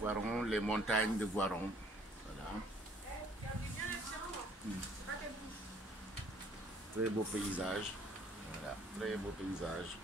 Voiron, les montagnes de Voiron. Voilà. Très beau paysage. Voilà, très beau paysage.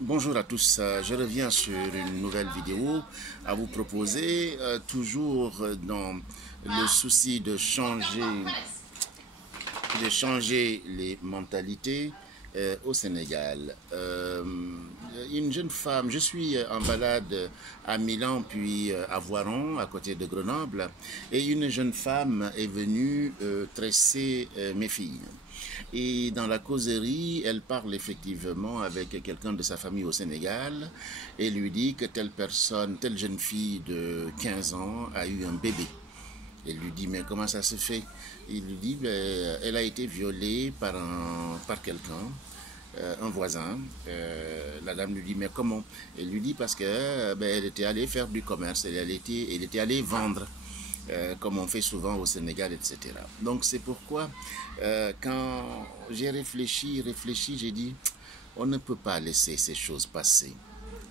Bonjour à tous, je reviens sur une nouvelle vidéo à vous proposer, toujours dans le souci de changer les mentalités au Sénégal. Une jeune femme, je suis en balade à Milan puis à Voiron, à côté de Grenoble, et une jeune femme est venue tresser mes filles. Et dans la causerie, elle parle effectivement avec quelqu'un de sa famille au Sénégal et lui dit que telle personne, telle jeune fille de 15 ans a eu un bébé. Elle lui dit, mais comment ça se fait? Il lui dit, ben, elle a été violée par quelqu'un, un voisin. La dame lui dit, mais comment? Elle lui dit, parce que ben, elle était allée faire du commerce, elle était allée vendre. Comme on fait souvent au Sénégal, etc. Donc c'est pourquoi quand j'ai réfléchi, j'ai dit, on ne peut pas laisser ces choses passer.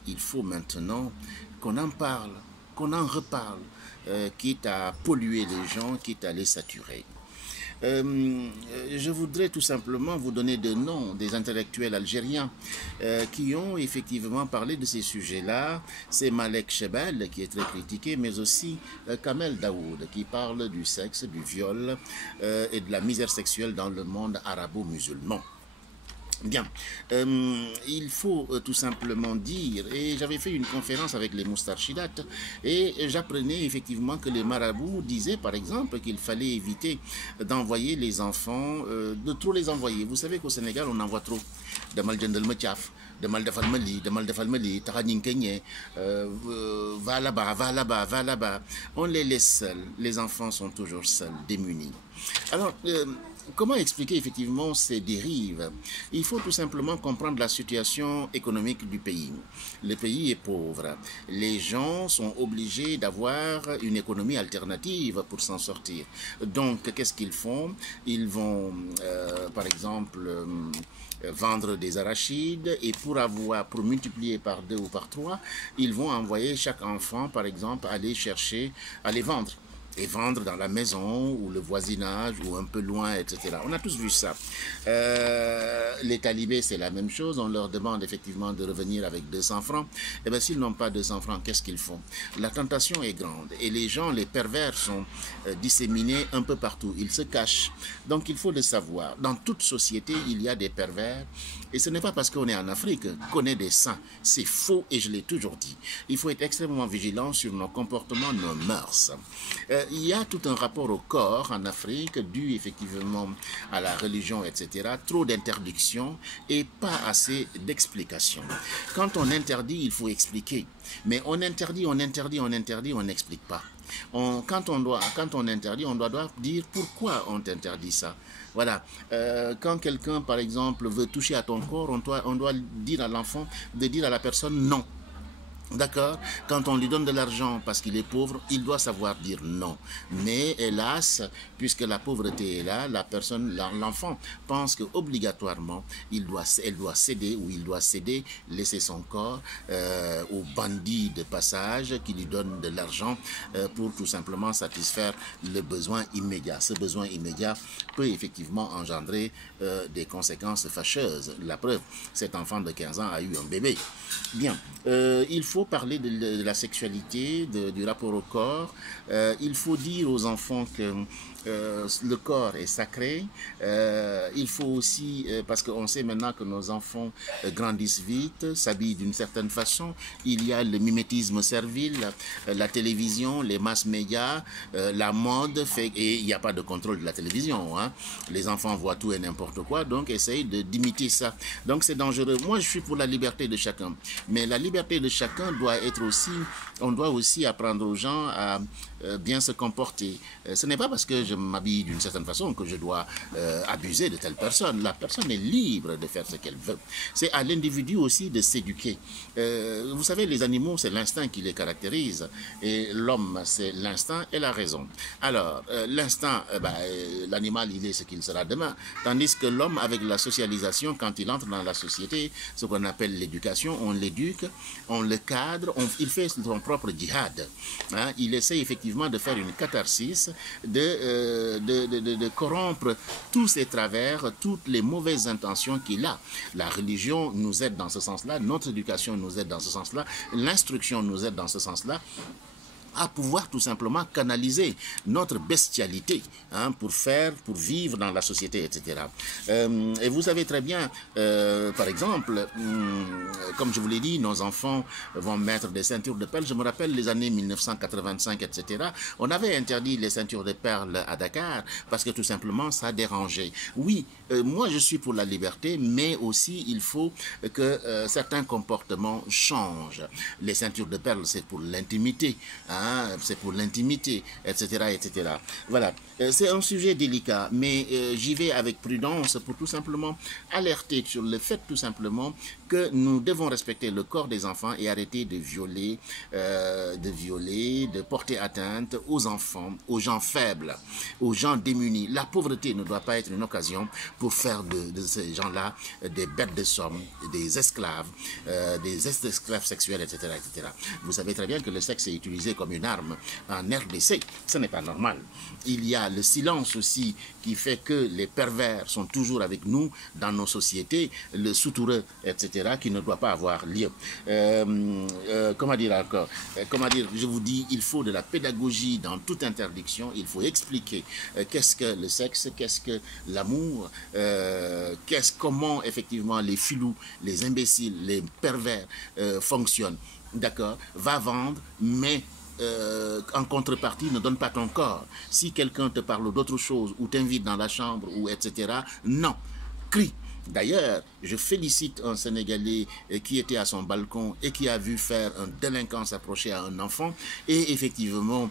Il faut maintenant qu'on en parle, qu'on en reparle, quitte à polluer les gens, quitte à les saturer. Je voudrais tout simplement vous donner des noms des intellectuels algériens qui ont effectivement parlé de ces sujets-là. C'est Malek Chebel qui est très critiqué, mais aussi Kamel Daoud qui parle du sexe, du viol et de la misère sexuelle dans le monde arabo-musulman. Bien, il faut tout simplement dire, et j'avais fait une conférence avec les Moustarchidates, et j'apprenais effectivement que les marabouts disaient par exemple qu'il fallait éviter d'envoyer les enfants, de trop les envoyer. Vous savez qu'au Sénégal on envoie trop. Demal jëndal ma caaf, demal defal ma lii, demal defal ma lii, taxa ñi ngi koy ñee, va là-bas, va là-bas, va là-bas. On les laisse seuls, les enfants sont toujours seuls, démunis. Alors, comment expliquer effectivement ces dérives? Il faut tout simplement comprendre la situation économique du pays. Le pays est pauvre. Les gens sont obligés d'avoir une économie alternative pour s'en sortir. Donc, qu'est-ce qu'ils font? Ils vont, par exemple, vendre des arachides et pour multiplier par 2 ou par 3, ils vont envoyer chaque enfant, par exemple, aller vendre. Et vendre dans la maison ou le voisinage ou un peu loin, etc. On a tous vu ça. Les talibés, c'est la même chose. On leur demande effectivement de revenir avec 200 francs. Et bien, s'ils n'ont pas 200 francs, qu'est-ce qu'ils font? La tentation est grande. Et les gens, les pervers, sont disséminés un peu partout. Ils se cachent. Donc, il faut le savoir. Dans toute société, il y a des pervers. Et ce n'est pas parce qu'on est en Afrique qu'on est des saints. C'est faux et je l'ai toujours dit. Il faut être extrêmement vigilant sur nos comportements, nos mœurs. Il y a tout un rapport au corps en Afrique dû effectivement à la religion, etc. Trop d'interdictions et pas assez d'explications. Quand on interdit, il faut expliquer. Mais on interdit, on n'explique pas. Quand on interdit, on doit dire pourquoi on t'interdit ça. Voilà. Quand quelqu'un, par exemple, veut toucher à ton corps, on doit dire à l'enfant de dire à la personne non. D'accord? Quand on lui donne de l'argent parce qu'il est pauvre, il doit savoir dire non. Mais hélas, puisque la pauvreté est là, l'enfant pense qu'obligatoirement, elle doit céder ou il doit céder, laisser son corps aux bandits de passage qui lui donnent de l'argent pour tout simplement satisfaire le besoin immédiat. Ce besoin immédiat peut effectivement engendrer des conséquences fâcheuses. La preuve, cet enfant de 15 ans a eu un bébé. Bien, il faut parler de la sexualité, du rapport au corps. Il faut dire aux enfants que le corps est sacré. Il faut aussi, parce qu'on sait maintenant que nos enfants grandissent vite, s'habillent d'une certaine façon. Il y a le mimétisme servile, la télévision, les mass médias, la mode, et il n'y a pas de contrôle de la télévision. Hein. Les enfants voient tout et n'importe quoi, donc essayent d'imiter ça. Donc c'est dangereux. Moi, je suis pour la liberté de chacun. Mais la liberté de chacun doit être aussi, on doit aussi apprendre aux gens à bien se comporter. Ce n'est pas parce que je m'habille d'une certaine façon que je dois abuser de telle personne. La personne est libre de faire ce qu'elle veut. C'est à l'individu aussi de s'éduquer. Vous savez, les animaux, c'est l'instinct qui les caractérise. Et l'homme, c'est l'instinct et la raison. Alors, l'instinct, l'animal, il est ce qu'il sera demain. Tandis que l'homme, avec la socialisation, quand il entre dans la société, ce qu'on appelle l'éducation, on l'éduque, on le cadre, il fait son propre djihad. Hein? Il essaie effectivement de faire une catharsis, de corrompre tous ses travers, toutes les mauvaises intentions qu'il a. La religion nous aide dans ce sens-là, notre éducation nous aide dans ce sens-là, l'instruction nous aide dans ce sens-là, à pouvoir tout simplement canaliser notre bestialité pour vivre dans la société, etc. Et vous savez très bien, par exemple, comme je vous l'ai dit, nos enfants vont mettre des ceintures de perles. Je me rappelle les années 1985, etc. On avait interdit les ceintures de perles à Dakar parce que tout simplement ça dérangeait. Oui, moi je suis pour la liberté, mais aussi il faut que certains comportements changent. Les ceintures de perles, c'est pour l'intimité, c'est pour l'intimité, etc., etc. Voilà, c'est un sujet délicat, mais j'y vais avec prudence pour tout simplement alerter sur le fait tout simplement que nous devons respecter le corps des enfants et arrêter de violer, de porter atteinte aux enfants, aux gens faibles, aux gens démunis. La pauvreté ne doit pas être une occasion pour faire de ces gens-là des bêtes de somme, des esclaves sexuels, etc., etc. Vous savez très bien que le sexe est utilisé comme une arme en RDC. Ce n'est pas normal. Il y a le silence aussi qui fait que les pervers sont toujours avec nous dans nos sociétés, le soutoureux, etc., qui ne doit pas avoir lieu. Comment dire encore? Je vous dis, il faut de la pédagogie dans toute interdiction. Il faut expliquer qu'est-ce que le sexe, qu'est-ce que l'amour, comment effectivement les filous, les imbéciles, les pervers fonctionnent. D'accord? Va vendre, mais en contrepartie, ne donne pas ton corps. Si quelqu'un te parle d'autre chose ou t'invite dans la chambre ou etc., non, crie. D'ailleurs, je félicite un Sénégalais qui était à son balcon et qui a vu faire un délinquant s'approcher à un enfant et effectivement,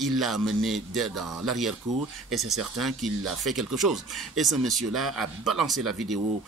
il l'a amené dans l'arrière-cour et c'est certain qu'il a fait quelque chose. Et ce monsieur-là a balancé la vidéo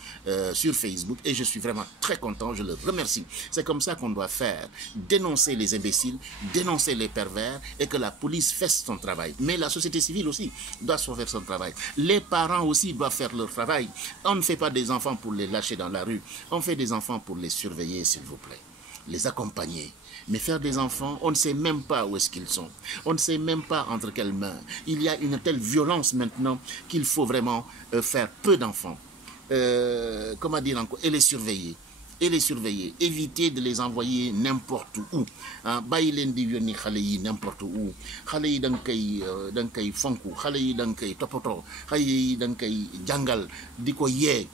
sur Facebook et je suis vraiment très content, je le remercie. C'est comme ça qu'on doit faire, dénoncer les imbéciles, dénoncer les pervers et que la police fasse son travail. Mais la société civile aussi doit faire son travail. Les parents aussi doivent faire leur travail. On ne fait pas des enfants pour les lâcher dans la rue. On fait des enfants pour les surveiller, s'il vous plaît. Les accompagner. Mais faire des enfants, on ne sait même pas où est-ce qu'ils sont. On ne sait même pas entre quelles mains. Il y a une telle violence maintenant qu'il faut vraiment faire peu d'enfants. Comment dire encore? Et les surveiller. Éviter de les envoyer n'importe où. Bàyyi leen di yónni xale yi n'importe où. Xale yi da nga koy fonku, xale yi da nga koy toppatoo, xale yi da nga koy jàngal, di ko yee.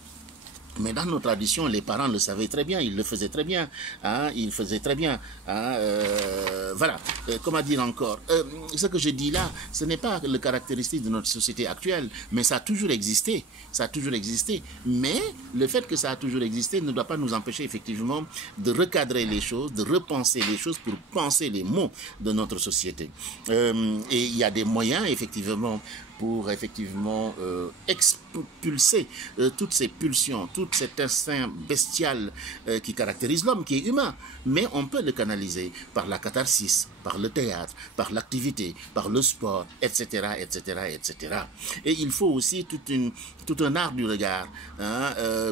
Mais dans nos traditions, les parents le savaient très bien, ils le faisaient très bien. Ils faisaient très bien. Voilà. Comment dire encore? Ce que je dis là, ce n'est pas le caractéristique de notre société actuelle, mais ça a toujours existé. Ça a toujours existé. Mais le fait que ça a toujours existé ne doit pas nous empêcher effectivement de recadrer les choses, de repenser les choses pour penser les mots de notre société. Et il y a des moyens, effectivement, pour effectivement expulser toutes ces pulsions, tout cet instinct bestial qui caractérise l'homme, qui est humain. Mais on peut le canaliser par la catharsis, par le théâtre, par l'activité, par le sport, etc., etc., etc. Et il faut aussi tout un art du regard.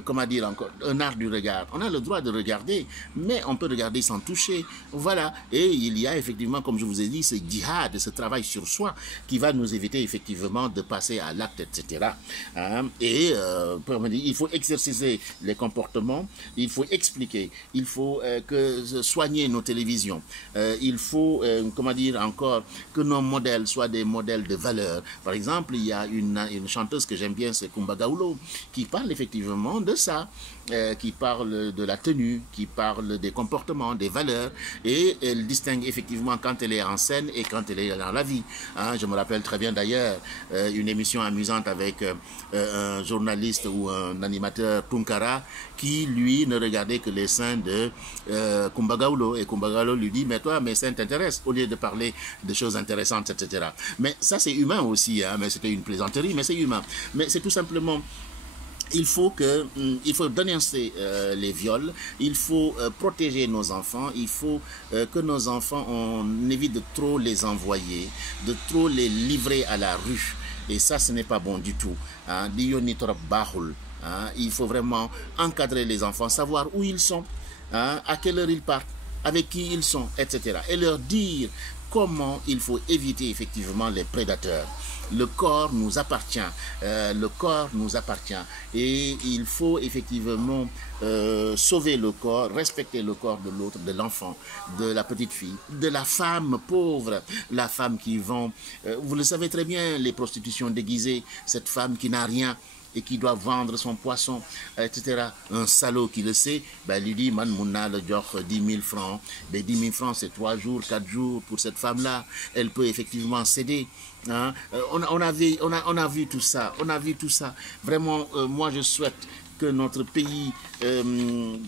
Comment dire encore? Un art du regard. On a le droit de regarder, mais on peut regarder sans toucher. Voilà. Et il y a effectivement, comme je vous ai dit, ce djihad, ce travail sur soi qui va nous éviter effectivement de passer à l'acte, etc. Il faut exercer les comportements, il faut expliquer, il faut soigner nos télévisions, il faut, comment dire encore, que nos modèles soient des modèles de valeur. Par exemple, il y a une chanteuse que j'aime bien, c'est Kumba Gawlo, qui parle effectivement de ça, qui parle de la tenue, qui parle des comportements, des valeurs, et elle distingue effectivement quand elle est en scène et quand elle est dans la vie. Je me rappelle très bien d'ailleurs une émission amusante avec un journaliste ou un animateur Tunkara qui lui ne regardait que les seins de Kumba Gawlo, et Kumba Gawlo lui dit: mais toi, mes seins t'intéressent. stress au lieu de parler de choses intéressantes, etc. Mais ça, c'est humain aussi, hein, mais c'était une plaisanterie, mais c'est humain. Mais c'est tout simplement... Il faut dénoncer les viols, il faut protéger nos enfants, il faut que nos enfants, on évite de trop les envoyer, de trop les livrer à la rue. Et ça, ce n'est pas bon du tout. Hein. Il faut vraiment encadrer les enfants, savoir où ils sont, hein, à quelle heure ils partent, avec qui ils sont, etc. Et leur dire comment il faut éviter effectivement les prédateurs. Le corps nous appartient, et il faut effectivement sauver le corps, respecter le corps de l'autre, de l'enfant, de la petite fille, de la femme pauvre, la femme qui vend, vous le savez très bien, les prostitutions déguisées, cette femme qui n'a rien et qui doit vendre son poisson, etc. Un salaud qui le sait, ben, lui dit, man, mouna le jox 10 000 francs. Ben, 10 000 francs, c'est 3 jours, 4 jours pour cette femme-là. Elle peut effectivement céder. Hein? On a vu tout ça. On a vu tout ça. Vraiment, moi, je souhaite que notre pays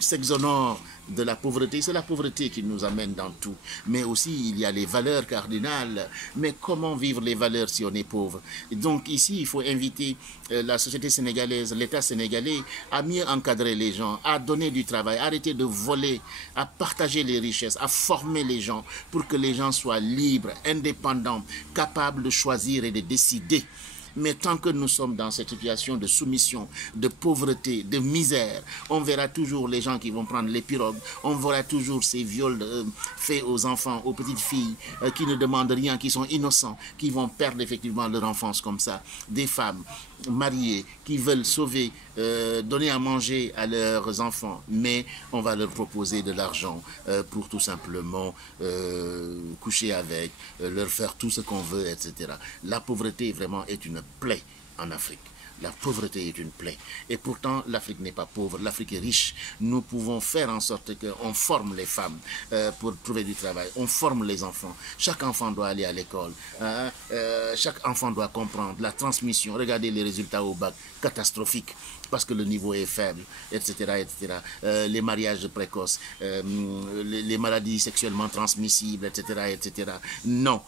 s'exonore de la pauvreté. C'est la pauvreté qui nous amène dans tout. Mais aussi, il y a les valeurs cardinales. Mais comment vivre les valeurs si on est pauvre? Et donc ici, il faut inviter la société sénégalaise, l'État sénégalais à mieux encadrer les gens, à donner du travail, à arrêter de voler, à partager les richesses, à former les gens pour que les gens soient libres, indépendants, capables de choisir et de décider. Mais tant que nous sommes dans cette situation de soumission, de pauvreté, de misère, on verra toujours les gens qui vont prendre les pirogues, on verra toujours ces viols faits aux enfants, aux petites filles qui ne demandent rien, qui sont innocents, qui vont perdre effectivement leur enfance comme ça. Des femmes mariées qui veulent sauver, donner à manger à leurs enfants, mais on va leur proposer de l'argent pour tout simplement coucher avec, leur faire tout ce qu'on veut, etc. La pauvreté vraiment est une plaie en Afrique. La pauvreté est une plaie. Et pourtant, l'Afrique n'est pas pauvre, l'Afrique est riche. Nous pouvons faire en sorte qu'on forme les femmes pour trouver du travail. On forme les enfants. Chaque enfant doit aller à l'école. Chaque enfant doit comprendre la transmission. Regardez les résultats au bac, catastrophiques, parce que le niveau est faible, etc. etc. Les mariages précoces, les maladies sexuellement transmissibles, etc. etc. Non,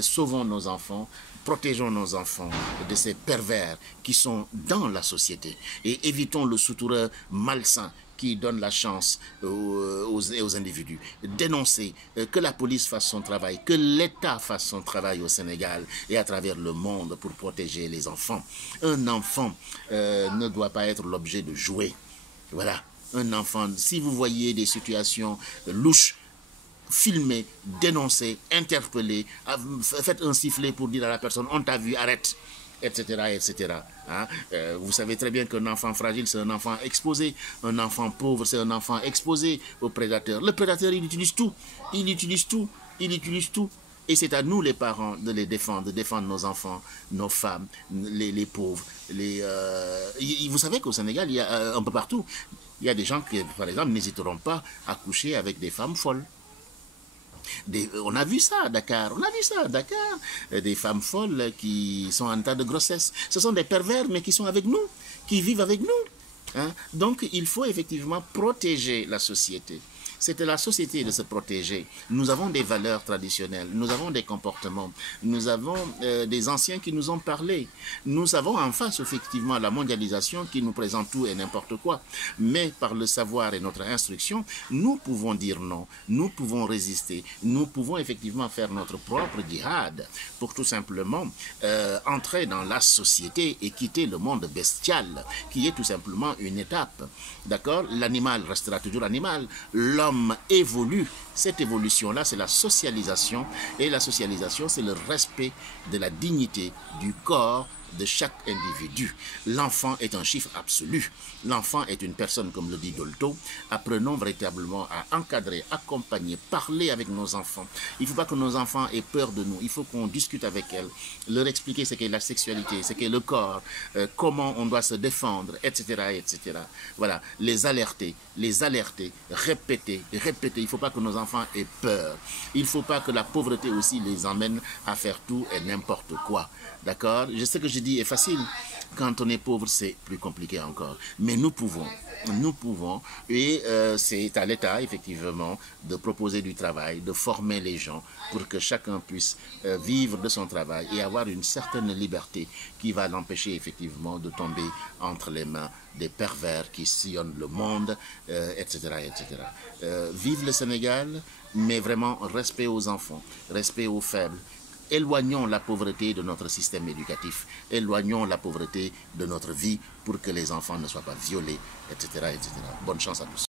sauvons nos enfants. Protégeons nos enfants de ces pervers qui sont dans la société et évitons le soutoureur malsain qui donne la chance aux individus. Dénoncer, que la police fasse son travail, que l'État fasse son travail au Sénégal et à travers le monde pour protéger les enfants. Un enfant ne doit pas être l'objet de jouets. Voilà, un enfant, si vous voyez des situations louches, filmer, dénoncer, interpeller, faites un sifflet pour dire à la personne on t'a vu, arrête, etc. etc. Hein? Vous savez très bien qu'un enfant fragile, c'est un enfant exposé, un enfant pauvre, c'est un enfant exposé au prédateur. Le prédateur, il utilise tout, il utilise tout, il utilise tout. Et c'est à nous les parents de les défendre, de défendre nos enfants, nos femmes, les pauvres. Vous savez qu'au Sénégal, il y a un peu partout, il y a des gens qui, par exemple, n'hésiteront pas à coucher avec des femmes folles. On a vu ça à Dakar, des femmes folles qui sont en état de grossesse. Ce sont des pervers, mais qui sont avec nous, qui vivent avec nous. Hein? Donc, il faut effectivement protéger la société. C'est à la société de se protéger. Nous avons des valeurs traditionnelles, nous avons des comportements, nous avons des anciens qui nous ont parlé. Nous avons en face effectivement la mondialisation qui nous présente tout et n'importe quoi. Mais par le savoir et notre instruction, nous pouvons dire non, nous pouvons résister, nous pouvons effectivement faire notre propre djihad pour tout simplement entrer dans la société et quitter le monde bestial qui est tout simplement une étape. D'accord? L'animal restera toujours animal. L'homme évolue. Cette évolution-là, c'est la socialisation. Et la socialisation, c'est le respect de la dignité du corps de chaque individu. L'enfant est un chiffre absolu. L'enfant est une personne, comme le dit Dolto. Apprenons véritablement à encadrer, accompagner, parler avec nos enfants. Il ne faut pas que nos enfants aient peur de nous. Il faut qu'on discute avec elles, leur expliquer ce qu'est la sexualité, ce qu'est le corps, comment on doit se défendre, etc., etc. Voilà, les alerter, répéter. Il ne faut pas que nos enfants aient peur. Il ne faut pas que la pauvreté aussi les emmène à faire tout et n'importe quoi. D'accord? Je sais que je dis, est facile. Quand on est pauvre, c'est plus compliqué encore. Mais nous pouvons. Nous pouvons. Et c'est à l'État, effectivement, de proposer du travail, de former les gens pour que chacun puisse vivre de son travail et avoir une certaine liberté qui va l'empêcher, effectivement, de tomber entre les mains des pervers qui sillonnent le monde, etc. etc. Vive le Sénégal, mais vraiment respect aux enfants, respect aux faibles. Éloignons la pauvreté de notre système éducatif, éloignons la pauvreté de notre vie pour que les enfants ne soient pas violés, etc. etc. Bonne chance à tous.